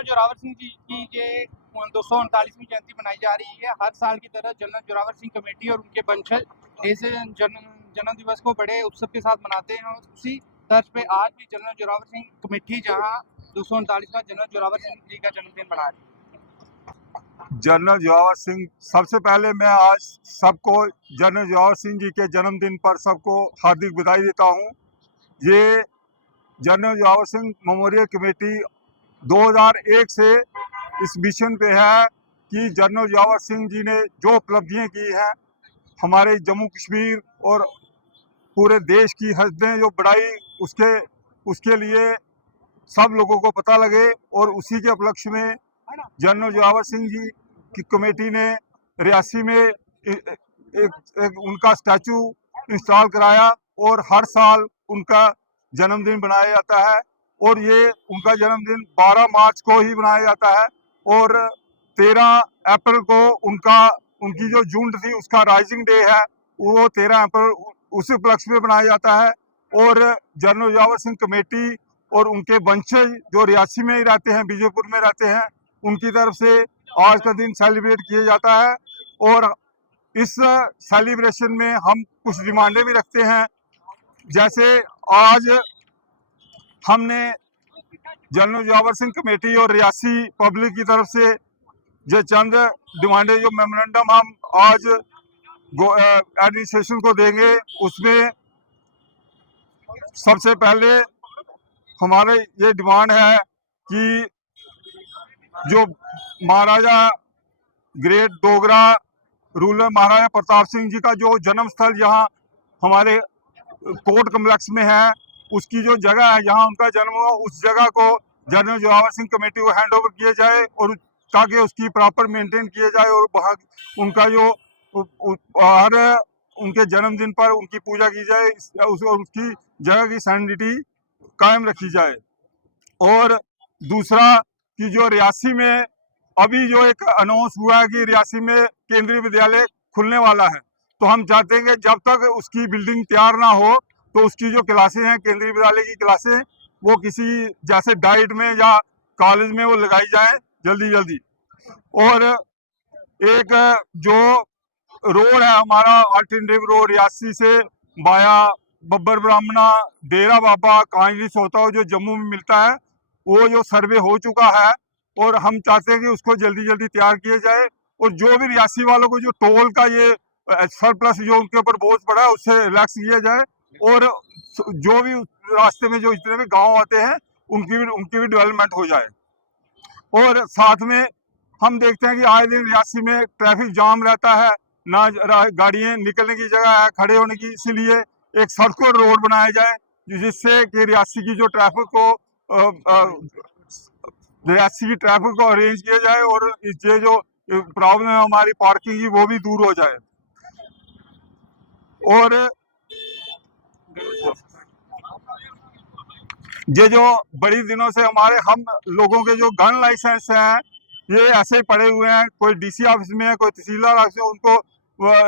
General Zorawar Singh ji की ये 239वीं जयंती मनाई जा रही है। हर साल की तरह जनरल जोरावर सिंह कमेटी और उनके वंशज इस जन्म दिवस को बड़े उत्सव के साथ मनाते हैं और उसी तर्ज पे आज भी जनरल जोरावर सिंह कमेटी जहां 239वां जनरल जोरावर सिंह जी का जन्मदिन मना रही है। जनरल जोरावर सिंह, सबसे पहले मैं आज सबको जनरल जोरावर सिंह जी के जन्मदिन पर सबको हार्दिक बधाई देता हूँ। ये general Zorawar Singh memorial committee 2001 से इस मिशन पे है कि जनरल जोरावर सिंह जी ने जो उपलब्धियां की हैं हमारे जम्मू कश्मीर और पूरे देश की हदें जो बढ़ाई, उसके लिए सब लोगों को पता लगे और उसी के उपलक्ष्य में जनरल जोरावर सिंह जी की कमेटी ने रियासी में एक उनका स्टैचू इंस्टॉल कराया और हर साल उनका जन्मदिन बनाया जाता है। और ये उनका जन्मदिन 12 मार्च को ही बनाया जाता है और 13 अप्रैल को उनकी जो जून थी उसका राइजिंग डे है, वो 13 अप्रैल उसी उपलक्ष्य में बनाया जाता है। और जनरल जोरावर सिंह कमेटी और उनके वंशज जो रियासी में ही रहते हैं, बीजेपुर में रहते हैं, उनकी तरफ से आज का दिन सेलिब्रेट किया जाता है। और इस सेलिब्रेशन में हम कुछ डिमांडें भी रखते हैं। जैसे आज हमने जनरल जोरावर सिंह कमेटी और रियासी पब्लिक की तरफ से जो चंद डिमांडें, जो मेमोरेंडम हम आज एडमिनिस्ट्रेशन को देंगे, उसमें सबसे पहले हमारे ये डिमांड है कि जो महाराजा ग्रेट डोगरा रूलर महाराजा प्रताप सिंह जी का जो जन्म स्थल यहाँ हमारे कोर्ट कम्प्लेक्स में है, उसकी जो जगह है जहाँ उनका जन्म हुआ, उस जगह को जनरल जोरावर सिंह कमेटी को हैंड ओवर किया जाए और ताकि उसकी प्रॉपर मेंटेन किया जाए और वहाँ उनका जो हर उनके जन्मदिन पर उनकी पूजा की जाए, उसकी जगह की सैनिटी कायम रखी जाए। और दूसरा कि जो रियासी में अभी जो एक अनाउंस हुआ है कि रियासी में केंद्रीय विद्यालय खुलने वाला है, तो हम चाहते हैं कि जब तक उसकी बिल्डिंग तैयार ना हो तो उसकी जो क्लासें हैं, केंद्रीय विद्यालय की क्लासें, वो किसी जैसे डाइट में या कॉलेज में वो लगाई जाए जल्दी जल्दी। और एक जो रोड है हमारा अल्टरनेटिव रोड रियासी से बाया बब्बर ब्राह्मणा डेरा बाबा कांजली सोता जो जम्मू में मिलता है, वो जो सर्वे हो चुका है और हम चाहते हैं कि उसको जल्दी जल्दी तैयार किया जाए। और जो भी रियासी वालों को जो टोल का ये सरप्लस जो उनके ऊपर बोझ पड़ा है उससे रिलैक्स किया जाए और जो भी रास्ते में जो जितने भी गांव आते हैं उनकी भी डेवलपमेंट हो जाए। और साथ में हम देखते हैं कि आए दिन रियासी में ट्रैफिक जाम रहता है, ना गाड़ियां निकलने की जगह है खड़े होने की, इसीलिए एक सर्कुलर रोड बनाया जाए जिससे कि रियासी की जो ट्रैफिक को अरेंज किया जाए और ये जो प्रॉब्लम है हमारी पार्किंग की वो भी दूर हो जाए। और ये जो बड़ी दिनों से हम लोगों के जो गन लाइसेंस हैं ये ऐसे ही पड़े हुए हैं, कोई डीसी ऑफिस में है, कोई तहसीलदार ऑफिस में, उनको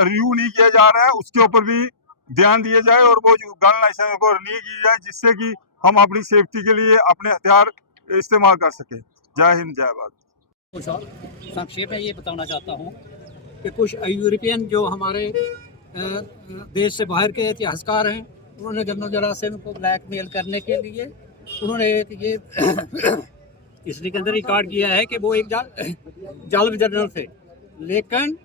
रिव्यू नहीं किया जा रहा है, उसके ऊपर भी ध्यान दिया जाए और वो जो गन लाइसेंस को रिन्यू की जाए जिससे कि हम अपनी सेफ्टी के लिए अपने हथियार इस्तेमाल कर सकें। जय हिंद, जय भारत। संक्षेप में ये बताना चाहता हूँ कि कुछ यूरोपियन जो हमारे देश से बाहर के इतिहासकार हैं, उन्होंने जनरल जोरावर सिंह को ब्लैकमेल करने के लिए उन्होंने ये हिस्ट्री के अंदर रिकॉर्ड किया है कि वो एक जालिम जनरल थे, लेकिन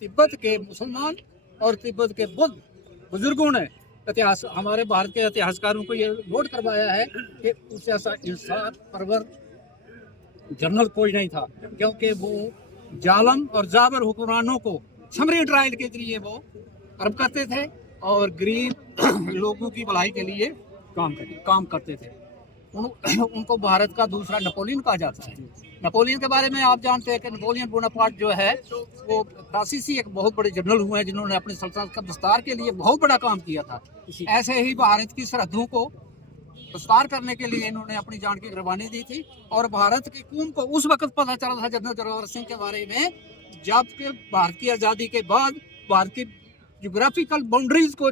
तिब्बत के मुसलमान और तिब्बत के बुद्ध बुजुर्गों ने इतिहास हमारे भारत के इतिहासकारों को ये नोट करवाया है कि उससे ऐसा इंसाफ परवर जनरल कोई नहीं था, क्योंकि वो जालम और जाबर हुक्मरानों को समरी ट्रायल के जरिए वो कर्म करते थे और गरीब लोगों की भलाई के लिए काम करते थे। उनको भारत का दूसरा नेपोलियन कहा जाता है। नेपोलियन के बारे में आप जानते हैं कि नेपोलियन बोनापार्ट जो है वो फ्रांसीसी एक बहुत बड़े जनरल हुए हैं जिन्होंने अपनी सल्तनत का विस्तार के लिए बहुत बड़ा काम किया था। ऐसे ही भारत की सरहदों को विस्तार करने के लिए इन्होंने अपनी जान की कुर्बानी दी थी और भारत की कौम को उस वक्त पता चला था जनरल जोरावर सिंह के बारे में जबकि भारत की आज़ादी के बाद भारत की ज्योग्राफिकल बाउंड्रीज को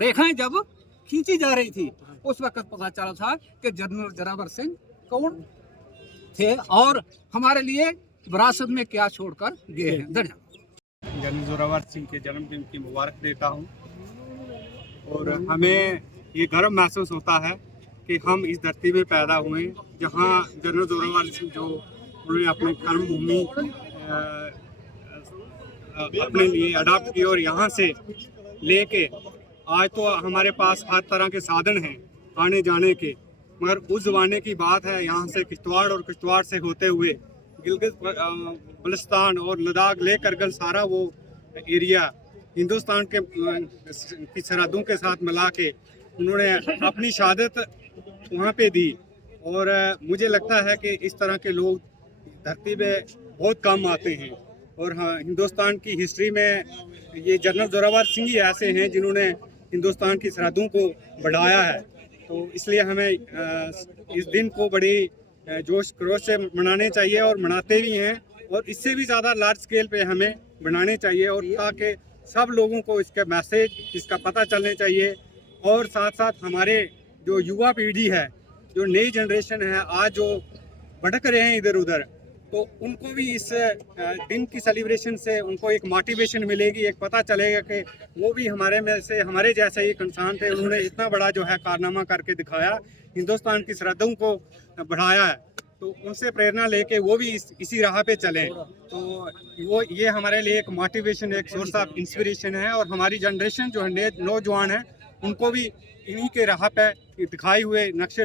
रेखाएं जब खींची जा रही थी, उस वक्त पता चला था कि जनरल जोरावर सिंह कौन थे और हमारे लिए विरासत में क्या छोड़कर गए हैं। धन्यवाद। जनरल जोरावर सिंह के जन्मदिन की मुबारक देता हूँ और हमें ये गर्व महसूस होता है कि हम इस धरती में पैदा हुए जहाँ जनरल जोरावर सिंह जो उन्होंने अपनी कर्मभूमि अपने लिए अडॉप्ट की और यहाँ से लेके आज तो हमारे पास हर तरह के साधन हैं आने जाने के, मगर उस ज़माने की बात है यहाँ से किश्तवाड़ और किश्तवाड़ से होते हुए गिलगित बल्तिस्तान और लद्दाख ले करगिल सारा वो एरिया हिंदुस्तान के की सरहदों के साथ मिला के उन्होंने अपनी शहादत वहाँ पे दी। और मुझे लगता है कि इस तरह के लोग धरती पे बहुत कम आते हैं और हाँ, हिंदुस्तान की हिस्ट्री में ये जनरल जोरावर सिंह ही ऐसे हैं जिन्होंने हिंदुस्तान की सरहदों को बढ़ाया है। तो इसलिए हमें इस दिन को बड़ी जोश खरोश से मनाने चाहिए और मनाते भी हैं और इससे भी ज़्यादा लार्ज स्केल पे हमें बनाने चाहिए और ताकि सब लोगों को इसका मैसेज इसका पता चलने चाहिए। और साथ साथ हमारे जो युवा पीढ़ी है, जो नई जनरेशन है आज जो भटक रहे हैं इधर उधर, तो उनको भी इस दिन की सेलिब्रेशन से उनको एक मोटिवेशन मिलेगी, एक पता चलेगा कि वो भी हमारे में से हमारे जैसे एक इंसान थे, उन्होंने इतना बड़ा जो है कारनामा करके दिखाया, हिंदुस्तान की सरहदों को बढ़ाया है। तो उनसे प्रेरणा लेके वो भी इसी राह पे चलें। तो वो ये हमारे लिए एक मोटिवेशन, एक सोर्स ऑफ इंस्पिरेशन है और हमारी जनरेशन जो है नौजवान है उनको भी इन्हीं के राह पे दिखाए हुए नक्शे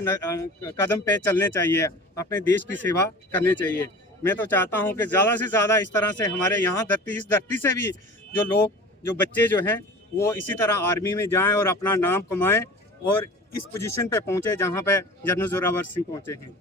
कदम पे चलने चाहिए, अपने देश की सेवा करनी चाहिए। मैं तो चाहता हूं कि ज़्यादा से ज़्यादा इस तरह से हमारे यहाँ इस धरती से भी जो बच्चे जो हैं वो इसी तरह आर्मी में जाएं और अपना नाम कमाएं और इस पोजीशन पे पहुंचे जहां पे जनरल जोरावर सिंह पहुंचे हैं।